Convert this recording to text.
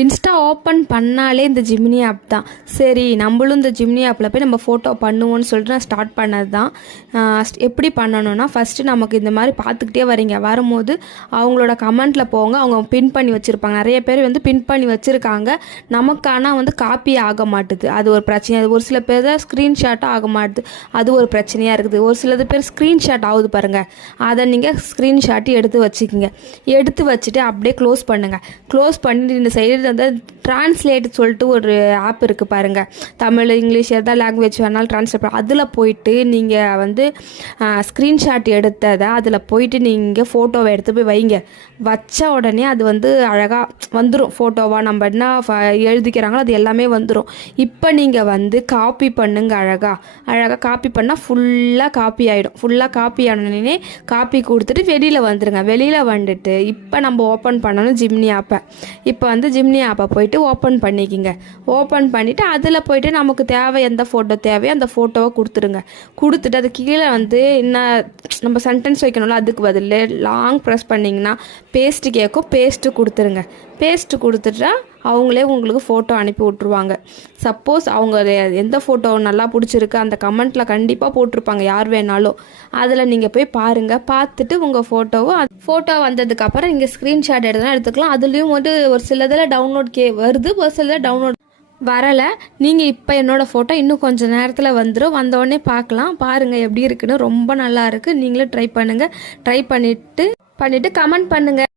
Insta open பண்ணாலே இந்த chimney app தான். சரி நம்மளும் இந்த ஜிமினி ஆப்பில் போய் நம்ம ஃபோட்டோ பண்ணுவோம்னு சொல்லிட்டு நான் ஸ்டார்ட் பண்ணது தான் எப்படி பண்ணணும்னா ஃபஸ்ட்டு நமக்கு இந்த மாதிரி பார்த்துக்கிட்டே வரீங்க. வரும்போது அவங்களோட கமெண்ட்டில் போங்க. அவங்க பின் பண்ணி வச்சுருப்பாங்க. நிறைய பேர் வந்து பின் பண்ணி வச்சுருக்காங்க. நமக்கு ஆனால் வந்து காப்பி ஆக மாட்டுது. அது ஒரு பிரச்சனை அது ஒரு சில பேர் தான் ஸ்க்ரீன்ஷாட்டும் ஆக மாட்டுது. அது ஒரு பிரச்சனையாக இருக்குது. ஒரு சிலது பேர் ஸ்க்ரீன்ஷாட் ஆகுது பாருங்கள் அதை நீங்கள் ஸ்க்ரீன்ஷாட்டு எடுத்து வச்சுக்கிங்க. எடுத்து வச்சுட்டு அப்படியே க்ளோஸ் பண்ணுங்கள் க்ளோஸ் பண்ணிட்டு இந்த சைடு வந்து ட்ரான்ஸ்லேட் சொல்லிட்டு ஒரு ஆப் இருக்குது பாருங்கள் தமிழ் இங்கிலீஷ் எதாவது லாங்குவேஜ் வேணாலும் ட்ரான்ஸ்லேட் அதில் போயிட்டு நீங்கள் வந்து ஸ்க்ரீன்ஷாட் எடுத்ததை அதில் போயிட்டு நீங்கள் ஃபோட்டோவை எடுத்து போய் வைங்க. வச்ச உடனே அது வந்து அழகாக வந்துடும் ஃபோட்டோவாக நம்ம என்ன ஃப- எழுதிக்கிறாங்களோ அது எல்லாமே வந்துடும் இப்போ நீங்கள் வந்து காப்பி பண்ணுங்க அழகாக அழகாக காப்பி பண்ணால் ஃபுல்லாக காப்பி ஆகிடும் ஃபுல்லாக காப்பி ஆனோடனே காப்பி கொடுத்துட்டு வெளியில் வந்துடுங்க வெளியில் வந்துட்டு இப்போ நம்ம ஓப்பன் பண்ணணும் ஜிம்னி ஆப்பை இப்போ வந்து ஜிம் ஜிம்னி ஆப்பை போயிட்டு ஓப்பன் பண்ணிக்கிங்க. ஓப்பன் பண்ணிவிட்டு அதில் போயிட்டு நமக்கு தேவை எந்த ஃபோட்டோ தேவையோ அந்த ஃபோட்டோவை கொடுத்துருங்க கொடுத்துட்டு அது கீழே வந்து என்ன நம்ம சென்டென்ஸ் வைக்கணும்ல அதுக்கு பதில் லாங் ப்ரெஸ் பண்ணிங்கன்னா பேஸ்ட்டு கேட்கும் பேஸ்ட்டு கொடுத்துருங்க பேஸ்ட்டு கொடுத்துட்டா அவங்களே உங்களுக்கு ஃபோட்டோ அனுப்பி விட்ருவாங்க சப்போஸ் அவங்க எந்த ஃபோட்டோ நல்லா பிடிச்சிருக்கு அந்த கமெண்ட்டில் கண்டிப்பாக போட்டிருப்பாங்க யார் வேணாலும். அதில் நீங்கள் போய் பாருங்கள் பார்த்துட்டு உங்கள் ஃபோட்டோவை ஃபோட்டோ வந்ததுக்கப்புறம் நீங்கள் ஸ்க்ரீன்ஷாட் எடுத்துலாம் எடுத்துக்கலாம். அதுலேயும் வந்து ஒரு சிலதில் டவுன்லோட் கே வருது ஒரு சிலதில் டவுன்லோட் வரலை. நீங்கள் இப்போ என்னோடய ஃபோட்டோ இன்னும் கொஞ்சம் நேரத்தில் வந்துடும் வந்தோடனே பார்க்கலாம். பாருங்கள் எப்படி இருக்குன்னு. ரொம்ப நல்லா இருக்குது நீங்களும் ட்ரை பண்ணுங்கள் ட்ரை பண்ணிவிட்டு பண்ணிவிட்டு கமெண்ட் பண்ணுங்கள்